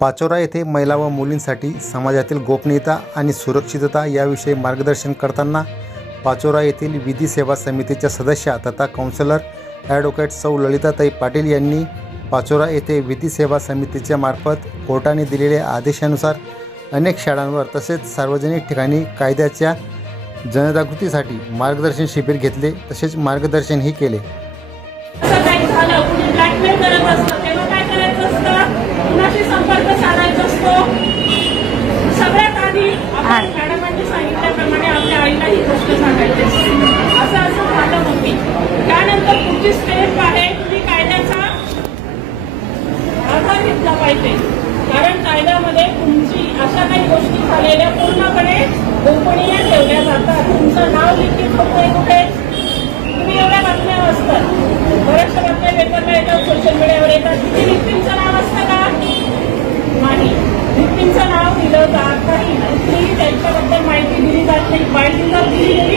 पाचोरा येथे महिला व मुलींसाठी समाजातील गोपनीयता आणि सुरक्षितता याविषयी मार्गदर्शन करताना पाचोरा येथील विधी सेवा समितीच्या सदस्या तथा काउन्सिलर ॲडव्होकेट सौ ललिताताई पाटील यांनी पाचोरा येथे विधी सेवा समितीच्या मार्फत कोर्टाने दिलेल्या आदेशानुसार अनेक शाळांवर तसेच सार्वजनिक ठिकाणी कायद्याच्या जनजागृतीसाठी मार्गदर्शन शिबिर घेतले तसेच मार्गदर्शनही केले. मॅडमांनी सांगितल्याप्रमाणे आपल्या आईला ही गोष्ट सांगायची असते. असं असं झालं मग मी त्यानंतर पुढची स्टेप आहे की कायद्याचा आधार घेतला पाहिजे. कारण कायद्यामध्ये तुमची अशा काही गोष्टी झालेल्या पूर्णपणे गोपनीय ठेवल्या जातात. तुमचं दिलं जात नाही. कुठलीही त्यांच्याबद्दल माहिती दिली जात नाही. माहिती जर दिली